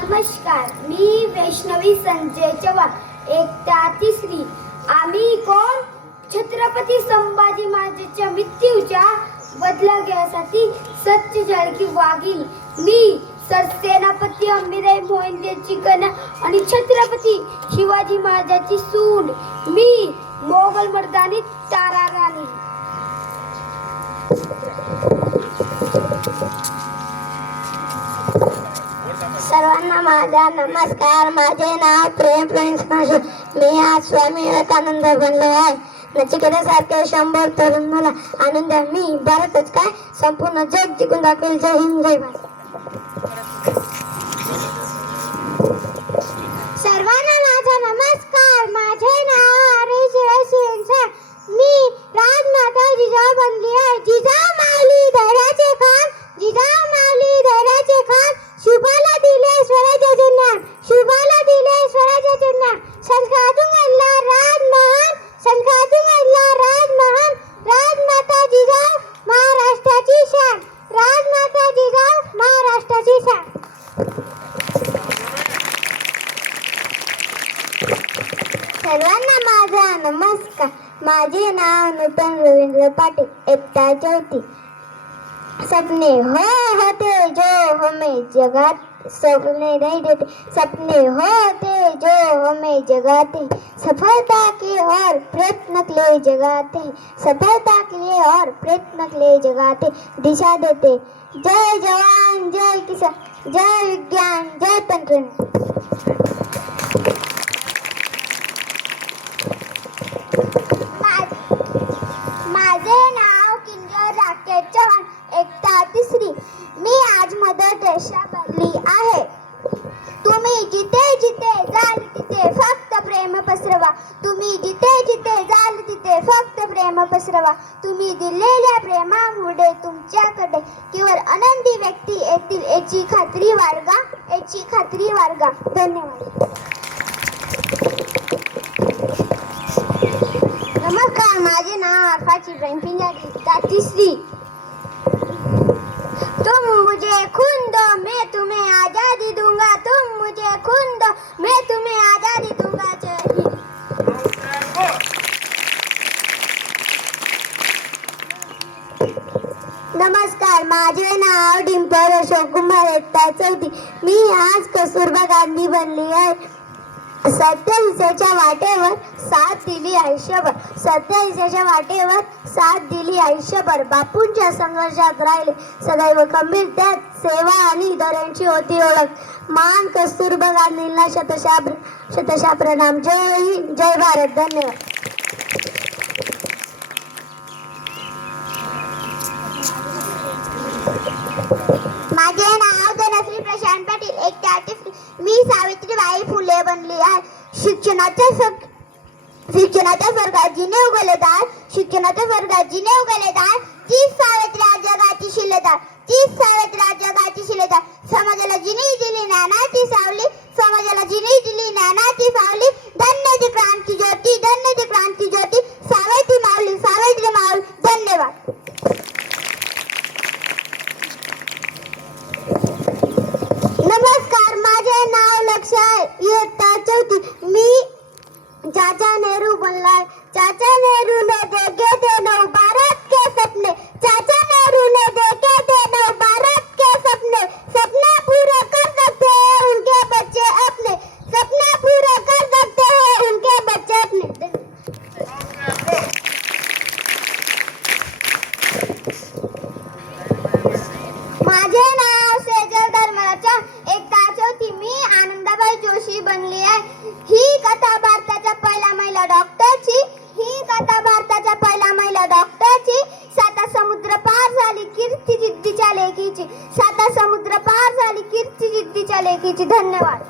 नमस्कार, मी वैष्णवी संजय चव्हाण, एकता तिसरी. आम्ही कोण? छत्रपती संभाजी महाराजांच्या मृत्यूच्या बदला घ्यायसाठी सत्य जाळकी वागील. मी सरसेनापती अंबिराय मोहिंदेची कन्या आणि छत्रपती शिवाजी महाराजांची सून. मी मोगल मर्दानी तारा राणी. सर्वांना माझा नमस्कार. माझे नाव प्रेम प्रिन्स माशे. मी आज स्वामी विवेकानंद बनलो आहे. नचिकेतासारखे 100 तरुण मुला आनंद. मी भारतच काय संपूर्ण जग जिंकून दाखवेल. जय हिंद, जय भारत. सर्वांना माझा नमस्कार. माझे नाव आरुषी वैशिंचा. मी राजमाता जिजाऊ बनली आहे. जिजाऊ माऊली धैर्याचे खान, जिजाऊ माऊली धैर्याचे खान. शुभाला दिले स्वराज्याचे ज्ञान, शुभाला दिले स्वराज्याचे ज्ञान. संस्कारातून घडला राजमहान, संस्कारातून घडला राजमहान. राजमाता जिजाऊ महाराष्ट्राची शान, राजमाता जिजाऊ महाराष्ट्राची शान. सर्वांना माझा नमस्कार. माझे नाव नूतन रवींद्र पाटील, एकता चौथी. सपने हो होते जो हमें जगाते, सपने नहीं देते, सपने होते जो हमें जगाते, सफलता की ओर प्रयत्न के लिए जगाते, सफलता के लिए और प्रयत्न के लिए जगाते, दिशा देते. जय जवान, जय किसान, जय विज्ञान, जय तंत्रज्ञान. माझे नाव किंजल राकेश चव्हाण, एकता तिसरी. मी आज मदर टेरेसा बनली आहे. तुम्ही जिथे जिथे जाल तिथे फक्त प्रेम पसरवा, तुम्ही जिथे जिथे जाल तिथे फक्त प्रेम पसरवा. तुम्ही दिलेल्या प्रेमामुळे तुमच्याकडे केवळ आनंदी व्यक्ती येतील याची खात्री बाळगा, याची खात्री बाळगा. धन्यवाद. नमस्कार, माझे नाव आरफाची इब्राहिम पिंजारी, एकता तिसरी. तुम मुझे खून दो मैं तुम्हें आजादी दूंगा, तुम मुझे खून दो मैं तुम्हें आजादी दूंगा. नमस्कार, माझे नाव डिंपल अशोक कुमार, एकता चौथी. मी आज कस्तुरबा गांधी बनली आहे. सत्याच्या वाटेवर साथ दिली आयुष्यभर, सत्याच्या वाटेवर साथ दिली आयुष्यभर. बापूंच्या संघर्षात राहिले सदैव खंबीर, त्यात सेवा आणि धैर्याची होती ओळख. मान कस्तुरबा गांधींना शतशः प्रणाम. जय हिंद, जय भारत. धन्यवाद. माझे नाव धनश्री प्रशांत पाटील, एकता तिसरी. मी सावित्रीबाई फुले बनली आहे. शिक्षणाच्या स्वर्गात जिने उगवले दार, शिक्षणाच्या स्वर्गात जिने उगवले दार. तीच सावित्री जगाची शिलेदार, तीच सावित्री जगाची शिलेदार. समाजाला जिने दिली ज्ञानाची सावली, समाजाला जिने दिली ज्ञानाची सावली. धन्य ती क्रांती ज्योती, धन्य ती क्रांती ज्योती. सावित्री माऊली, सावित्री माऊली. धन्यवाद. नमस्कार, माझे नाव लक्ष आहे, इयत्ता चौथी. मी चाचा नेहरू बनलाय. चाचा नेहरू ने देखे थे नव भारत के सपने, चाचा नेहरू ने देखे थे नव भारत के सपने. सपना पूरा कर सकते हैं उनके बच्चे अपने, सपना पूरा कर सकते हैं उनके बच्चे अपने. माझे नाव सेजल धर्मराजा, एकता चौथी. मी आनंदाबाई जोशी बनली आहे. ही कथा भारताच्या पहिल्या महिला डॉक्टरची, ही कथा भारताच्या पहिल्या महिला डॉक्टरची. 7 समुद्र पार झाली कीर्ती जिद्दीच्या लेकीची, 7 समुद्र पार झाली कीर्ती जिद्दीच्या लेकीची. धन्यवाद.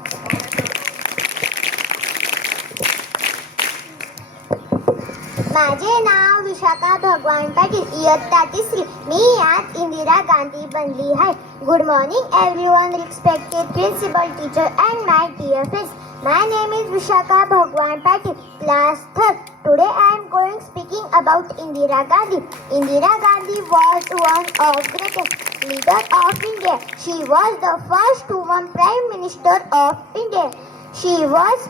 माझे नाव विशाखा भगवान पाटील, इयत्ता तिसरी. मी आज इंदिरा गांधी बनली आहे. Good morning everyone, respected principal teacher and my dear friends. My name is Vishaka Bhagwan Patil, class 3rd. Today I am going speaking about Indira Gandhi. Indira Gandhi was one of the greatest leader of India. She was the first woman Prime Minister of India. She was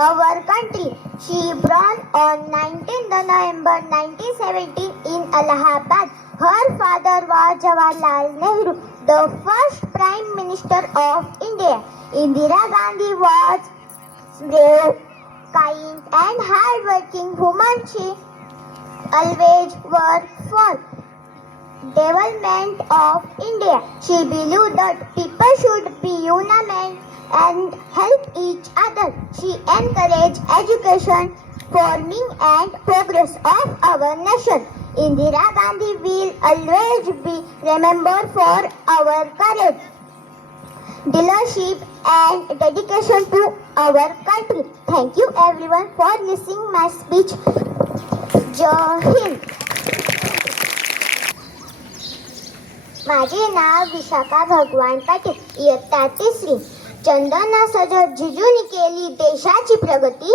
our country. She born on 19th November 1917 in Allahabad. Her father was Jawaharlal Nehru, the first Prime Minister of India. Indira Gandhi was brave, kind and hard-working woman. She always worked for development of India. She believed that people should be united and help each other. She encouraged education, forming and progress of our nation. Indira Gandhi will always be remembered for our courage, leadership and dedication to our country. Thank you everyone for listening my speech. Jai Hind. माझे नाव विशाखा भगवान पाटील, इयत्ता 3री. चंदना सजत जिजूनी केली देशाची प्रगती.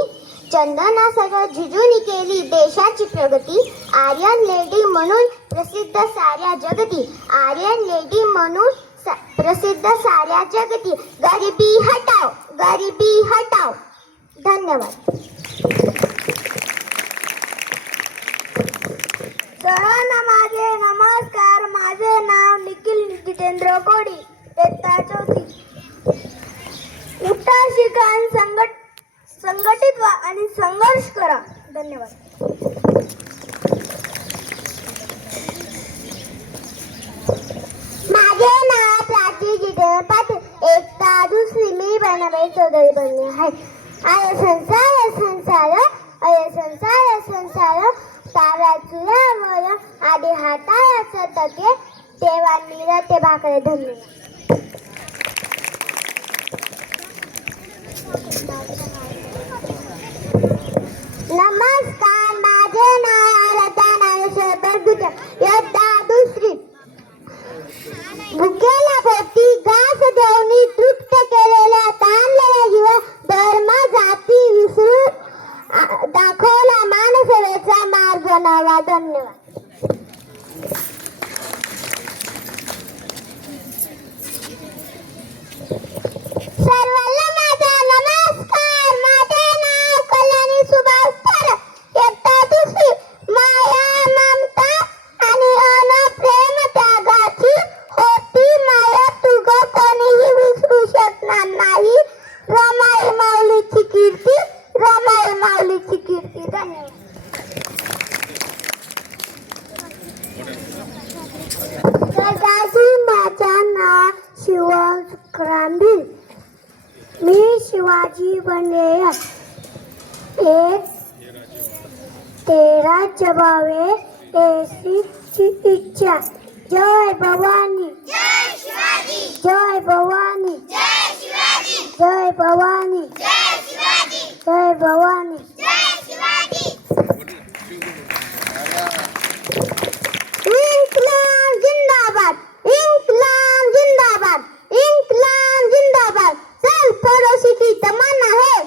चंदना सजत जिजूनी केली देशाची प्रगती. आर्यन लेडी म्हणून प्रसिद्ध साऱ्या जगती. आर्यन लेडी म्हणून प्रसिद्ध साऱ्या जगती. गरिबी हटाव, गरिबी हटाव. धन्यवाद. सर्वांना माझे नमस्कार. माझे नाव निखिल जितेंद्र कोडी, इयत्ता 4थी. उठा, शिका आणि संघटित व्हा आणि संघर्ष करा. धन्यवाद. माझे नाव प्राची जितेंद्र पाटील, इयत्ता 2री. मी बनाबाई चौधरी बनले आहे. आय संसार संसार, आय संसार संसार. तारा चुरावर आधी हाताळाचं तके, तेव्हा निरते भाकरे. धन्यवाद. नमस्कार, माझे नाव आराध्या ज्ञानेश्वर बरगुजा, इयत्ता 2री. भुकेला पोटी घास देऊनी तृप्त केलेल्या ताणलेल्या जीवा धर्म जाती विसरून दाखवला मानसेवेचा मार्ग नवा. धन्यवाद. सर्वांना माझा नमस्कार. माझे नाव कल्याणी सुभाष तर, इयत्ता 3री. माया, ममता आणि प्रेम त्यागाची होती माया, तुझं कोणीही विसरू शकणार नाही. रमाई माऊलीची कीर्ती, रमाई माऊलीची कीर्ती. धन्यवाद. माझं नाव शिवाजी क्रांबील. मी शिवाजी बनले. एक 13 जबावे ऐसीची इच्छा. जय भवानी, जय शिवाजी, जय भवानी, जय शिवाजी, जय भवानी, जय शिवाजी, जय भवानी, जय शिवाजी. इन्कलाब जिंदाबाद, इन्कलाब जिंदाबाद, इन्कलाब जिंदाबाद. चल पड़ोसी की तमन्ना है,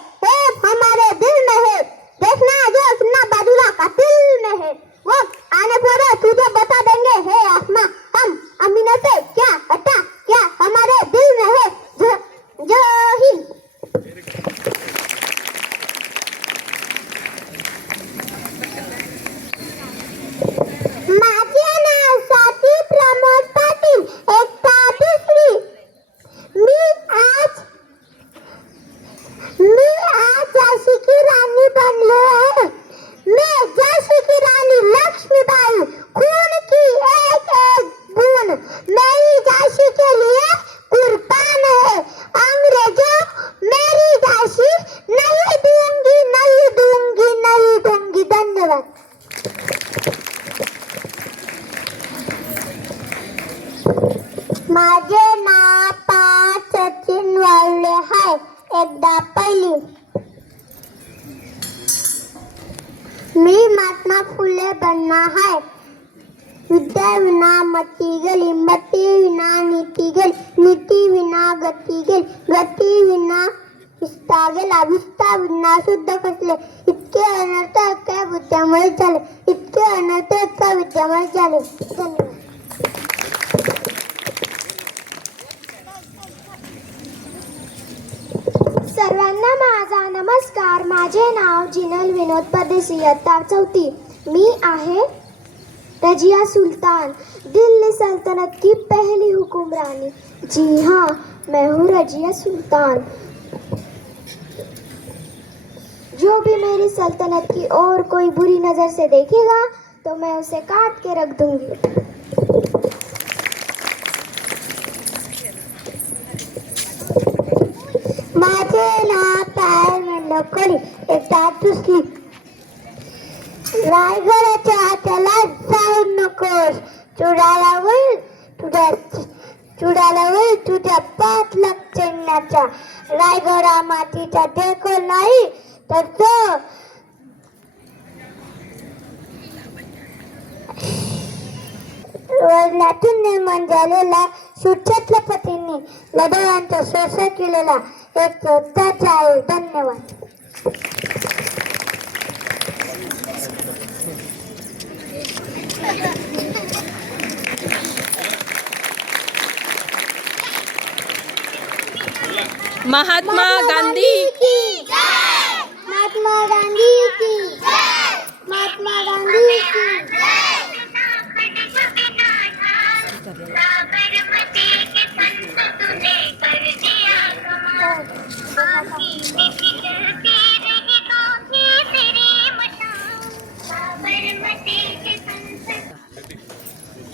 हमारे दिल में है. देखना जो सुनना बाजूला का दिल में है. वक्त आने पर तुझे बता देंगे हे आसमां, हम अमीना से क्या हटा, क्या हमारे दिल में है. जय हिंद. माझे नाव स्वाती प्रमोद पाटील, इयत्ता 3री. मी आज झाशी की रानी बनले आहे. मैं झाशी की रानी लक्ष्मीबाई, खून की एक एक बूंद मेरी झाशी के लिए कुर्बान है. अंग्रेजों, मेरी झाशी नहीं दूंगी, नहीं दूंगी, नहीं दूंगी. धन्यवाद. माझे नाव सचिन वाळले आहे, इयत्ता 1ली. मी महात्मा फुले बनना है. विद्या विना मती गेली, मती विना नीती गेली, नीती विना गती गेली, गती विना विस्ता गेला विस्ता विना शुद्ध कसले इतके अनर्थ एका विद्यामुळे झाले इतके अनर्थ एका विद्यामुळे झाले. धन्यवाद. सर्वांना माझा नमस्कार. माझे नाव जिनल विनोद परदेशी, इयत्ता 4. मी आहे रजिया सुल्तान, दिल्ली सल्तनत की पहली हुक्मरानी. जी हाँ, मैं हूँ रजिया सुल्तान. जो भी मेरी सल्तनत की ओर कोई बुरी नज़र से देखेगा तो मैं उसे काट के रख दूंगी. माझे नाव पायल मंडकोली, इयत्ता 2. रायगडाच्या त्याला जाऊ नकोस. चुडाला होईल तुझ्या 5 लाख सैन्याचा. रायगडा मातीचा देखो नाही तर तो वजनातून निर्माण झालेला सुछत्रपतींनी लढायांचा शोषण केलेला एक योद्धाचा आहे. धन्यवाद. महात्मा गांधी की जय. महात्मा गांधी की जय. महात्मा गांधी की जय.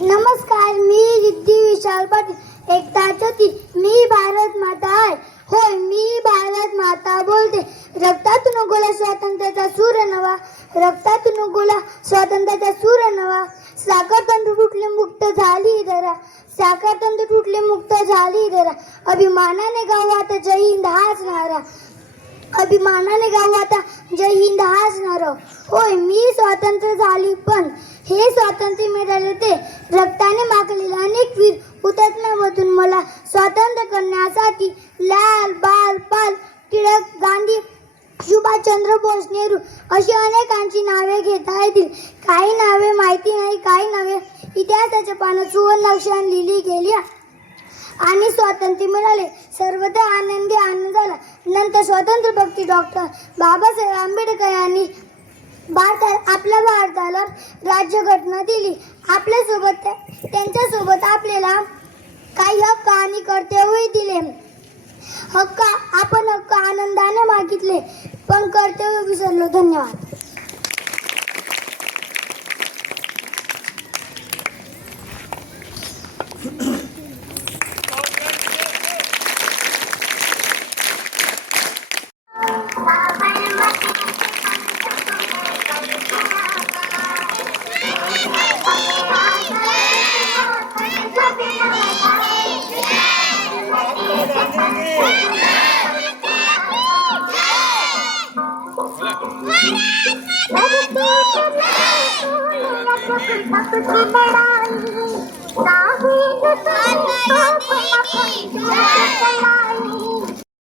नमस्कार, मी रिद्धी विशाल पाटील, इयत्ता 4. मी भारत माता आहे. होय, मी भारत माता बोलते. रक्तातून उगवला स्वातंत्र्याचा सूर्य नवा. रक्तातून उगवला स्वातंत्र्याचा सूर्य नवा. साखर तंतू तुटले मुक्त झाली धरा. साखर तंतू तुटले मुक्त झाली धरा. अभिमानाने गाऊ आता जय हिंद हाच नारा. अभिमानाने गाऊ आता जय हिंद हाच नारा. होय, मी स्वातंत्र्य झाली पण हे स्वातंत्र्य मिळाले ते रक्ताने मागलेले अनेक वीर हुतात्म्यामधून मला स्वातंत्र्य करण्यासाठी लाल, बाल, पाल, टिळक, गांधी, सुभाषचंद्र बोस, नेहरू अशी अनेकांची नावे घेता येतील. काही नावे माहिती नाही, काही नावे इतिहासाच्या पानात सुवर्ण अक्षराने लिहिली गेली आणि स्वातंत्र्य मिळाले. सर्वत्र आनंदी आनंद झाला. नंतर स्वातंत्र्य भक्ती डॉक्टर बाबासाहेब आंबेडकर यांनी आपल्या भारताला राज्यघटना दिली. आपल्यासोबत त्यांच्यासोबत आपल्याला काही हक्क आणि कर्तव्य दिले. आपण हक्क आनंदाने मागितले पण कर्तव्य विसरलो. धन्यवाद.